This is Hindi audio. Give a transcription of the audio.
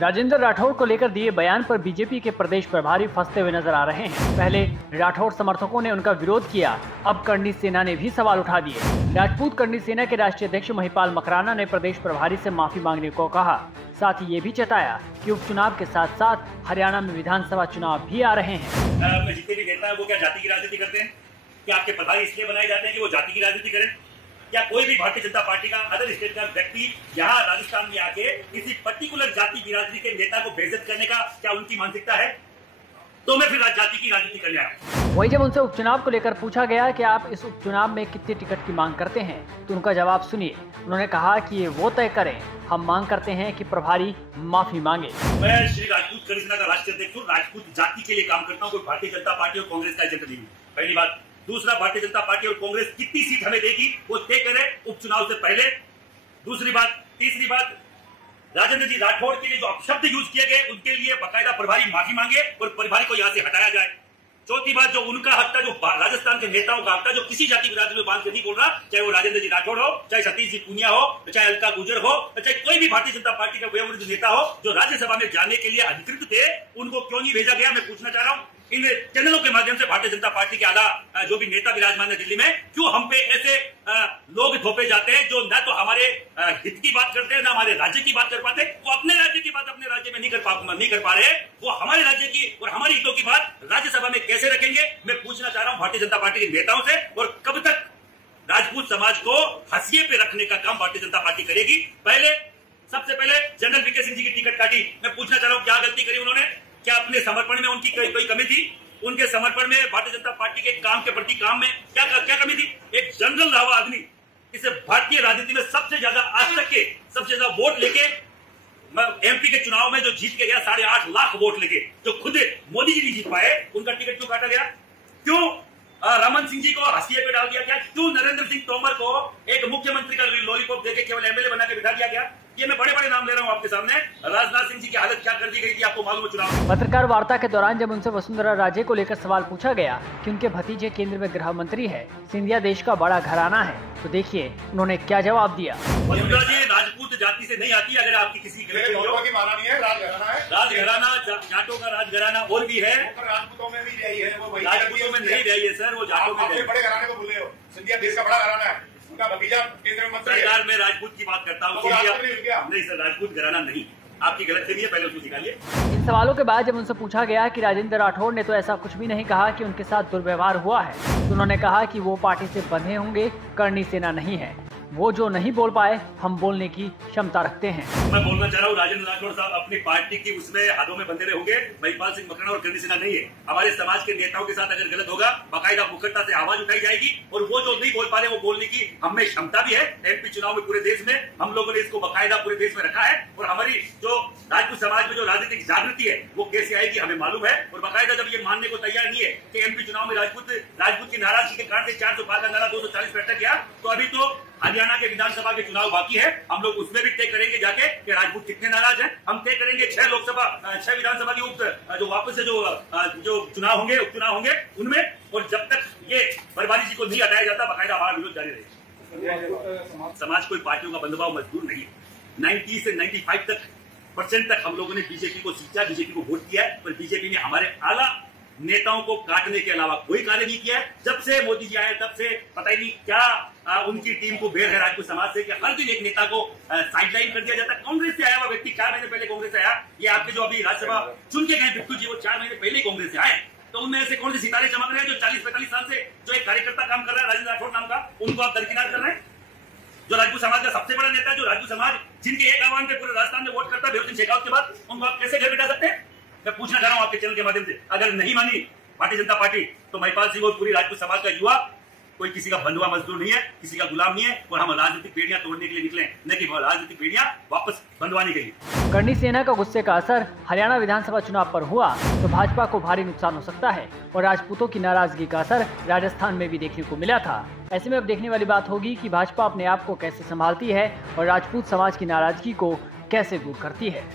राजेंद्र राठौड़ को लेकर दिए बयान पर बीजेपी के प्रदेश प्रभारी फंसते हुए नजर आ रहे हैं। पहले राठौड़ समर्थकों ने उनका विरोध किया, अब करणी सेना ने भी सवाल उठा दिए। राजपूत करणी सेना के राष्ट्रीय अध्यक्ष महिपाल मकराना ने प्रदेश प्रभारी से माफी मांगने को कहा। साथ ही ये भी जताया कि उपचुनाव के साथ साथ हरियाणा में विधानसभा चुनाव भी आ रहे हैं। जितने भी नेता है वो क्या जाति की राजनीति करते हैं? क्या आपके प्रभारी इसलिए बनाए जाते हैं कि वो जाति की राजनीति करें? क्या कोई भी भारतीय जनता पार्टी का अदर स्टेट का व्यक्ति यहाँ राजस्थान में आके किसी पर्टिकुलर जाति बिरादरी के नेता को बेइज्जत करने का क्या उनकी मानसिकता है? तो मैं फिर जाति की राजनीति करने आया। वहीं जब उनसे उपचुनाव को लेकर पूछा गया कि आप इस उपचुनाव में कितने टिकट की मांग करते हैं, तो उनका जवाब सुनिए। उन्होंने कहा कि ये वो तय करें, हम मांग करते हैं कि प्रभारी माफी मांगे। मैं श्री राजपूत करणी सेना का राष्ट्रीय अध्यक्ष हूँ। राजपूत जाति के लिए काम करता हूँ, कोई भारतीय जनता पार्टी और कांग्रेस का एजेंट नहीं हूँ। पहली बात। दूसरा, भारतीय जनता पार्टी और कांग्रेस कितनी सीट हमें देगी वो तय करे उपचुनाव से पहले। दूसरी बात। तीसरी बात, राजेंद्र जी राठौड़ के लिए जो अपशब्द यूज किए गए उनके लिए बाकायदा प्रभारी माफी मांगे और प्रभारी को यहां से हटाया जाए। चौथी बात, जो उनका हक था, जो राजस्थान के नेताओं का हक था, जो किसी जाति बिरादरी में बांध के नहीं बोल रहा, चाहे वो राजेंद्र जी राठौड़ हो, चाहे सतीश जी पूनिया हो, चाहे अलका गुर्जर हो, चाहे कोई भी भारतीय जनता पार्टी का वयोवृद्ध नेता हो जो राज्यसभा में जाने के लिए अधिकृत थे, उनको क्यों नहीं भेजा गया? मैं पूछना चाह रहा हूं इन चैनलों के माध्यम से भारतीय जनता पार्टी के आला जो भी नेता विराजमान है दिल्ली में, क्यों हम पे ऐसे लोग थोपे जाते हैं जो न तो हमारे हित की बात करते हैं, न हमारे राज्य की बात कर पाते। वो अपने राज्य की बात अपने राज्य में नहीं कर पा रहे, वो हमारे राज्य की और हमारे हितों की बात राज्यसभा में कैसे रखेंगे? मैं पूछना चाह रहा हूं भारतीय जनता पार्टी के नेताओं से। और कब तक राजपूत समाज को हंसिए पे रखने का काम भारतीय जनता पार्टी करेगी? सबसे पहले जनरल वीके सिंह जी की टिकट काटी। मैं पूछना चाह रहा हूं क्या गलती करी उन्होंने? क्या अपने समर्पण में उनकी कोई कमी थी? उनके समर्पण में, भारतीय जनता पार्टी के काम के प्रति काम में क्या कमी थी? एक जनरल रहा आदमी, इसे भारतीय राजनीति में सबसे ज्यादा आज तक के सबसे ज्यादा वोट लेके एमपी के चुनाव में जो जीत के गया, 8.5 लाख वोट लेके, जो खुद मोदी जी नहीं जीत पाए, उनका टिकट क्यों काटा गया? क्यों रमन सिंह जी को हंसिए पे डाल दिया गया? क्यों नरेंद्र सिंह तोमर को एक मुख्यमंत्री का लॉलीपॉप देके केवल एमएलए बना के बिठा दिया गया? ये मैं बड़े बड़े नाम ले रहा हूं आपके सामने। राजनाथ सिंह जी की हालत क्या कर दी गई थी आपको मालूम है चुनाव। पत्रकार वार्ता के दौरान जब उनसे वसुंधरा राजे को लेकर सवाल पूछा गया कि उनके भतीजे केंद्र में गृह मंत्री है, सिंधिया देश का बड़ा घराना है, तो देखिए उन्होंने क्या जवाब दिया। वसुंधरा जी राजपूत जाति से नहीं आती। अगर आपकी किसी राजघराना, जाटों का राजघराना और भी है, राजपूतों में भी रही है, वो राजपूतों में नहीं रही है सर, वो जाटों में। बड़े घराने को भूल रहे हो, सिंधिया देश का बड़ा घराना है, उनका भतीजा केंद्र मंत्री है। सरकार में राजपूत की बात करता हूँ, नहीं सर, राजपूत घराना नहीं। आपकी गलतफहमी है, पहले उसको निकालिए। इन सवालों के बाद जब उनसे पूछा गया कि राजेंद्र राठौड़ ने तो ऐसा कुछ भी नहीं कहा कि उनके साथ दुर्व्यवहार हुआ है, तो उन्होंने कहा कि वो पार्टी से बंधे होंगे, करणी सेना नहीं है। वो जो नहीं बोल पाए, हम बोलने की क्षमता रखते हैं। मैं बोलना चाह रहा हूँ राजेंद्र राठौड़ साहब अपनी पार्टी की उसमें हाथों में बंधे रहे होंगे। महिपाल सिंह मकराना और करणी सेना नहीं है। हमारे समाज के नेताओं के साथ अगर गलत होगा, बाकायदा मुखरता से आवाज उठाई जाएगी और वो जो नहीं बोल पा रहे वो बोलने की हमें क्षमता भी है। एमपी चुनाव में पूरे देश में हम लोगों ने इसको बाकायदा पूरे देश में रखा है और हमारी जो राजपूत समाज में जो राजनीतिक जागृति है वो कैसे आएगी हमें मालूम है। और बाकायदा जब ये मानने को तैयार नहीं है कि एमपी चुनाव में राजपूत की नाराजगी के कारण से 400 पार का नारा 240 पे अटक गया, तो अभी तो हरियाणा के विधानसभा के चुनाव बाकी है। हम लोग उसमें भी तय करेंगे जाके कि राजपूत कितने नाराज हैं। हम तय करेंगे 6 विधानसभा की जो वापस से जो चुनाव होंगे, उपचुनाव होंगे उनमें। और जब तक ये बर्बादी जी को नहीं हटाया जाता, बाकायदा हमारा विरोध जारी रहेगा। समाज कोई पार्टियों का बंधुआ मजदूर नहीं है। 90 से 95% तक हम लोगों ने बीजेपी को सींचा, बीजेपी को वोट किया है, पर बीजेपी ने हमारे आला नेताओं को काटने के अलावा कोई कार्य नहीं किया है। जब से मोदी जी आए तब से पता ही नहीं क्या उनकी टीम को बेर है राजपूत समाज से कि हर दिन एक नेता को साइडलाइन कर दिया जाता है। कांग्रेस से आया हुआ व्यक्ति 4 महीने पहले कांग्रेस से आया। ये आपके जो अभी राज्यसभा चुन के गए बिट्टू जी, वो 4 महीने पहले कांग्रेस से आए। तो उनमें ऐसे कौन से सितारे चमक रहे हैं जो 40-45 साल से जो एक कार्यकर्ता काम कर रहा है राजेंद्र राठौड़ नाम का, उनको आप दरकिनार कर रहे हैं? जो राजपूत समाज का सबसे बड़ा नेता है, जो राजपूत समाज जिनके एक आह्वान पे पूरे राजस्थान में वोट करता है, बेहद शेखावत के बाद, उनको आप कैसे घर बिठा सकते हैं? मैं पूछना चाह रहा हूं आपके चैनल के माध्यम से। अगर नहीं मानी भारतीय जनता पार्टी तो महिपाल सिंह और पूरी राजपूत समाज का युवा कोई किसी का बंधुआ मजदूर नहीं है, किसी का गुलाम नहीं है। और हम राजनीतिक बेड़ियां तोड़ने के लिए निकले, न कि राजनीतिक बेड़ियां वापस बंधवाने के लिए। करणी सेना का गुस्से का असर हरियाणा विधानसभा चुनाव पर हुआ तो भाजपा को भारी नुकसान हो सकता है और राजपूतों की नाराजगी का असर राजस्थान में भी देखने को मिला था। ऐसे में अब देखने वाली बात होगी कि भाजपा अपने आप को कैसे संभालती है और राजपूत समाज की नाराजगी को कैसे दूर करती है।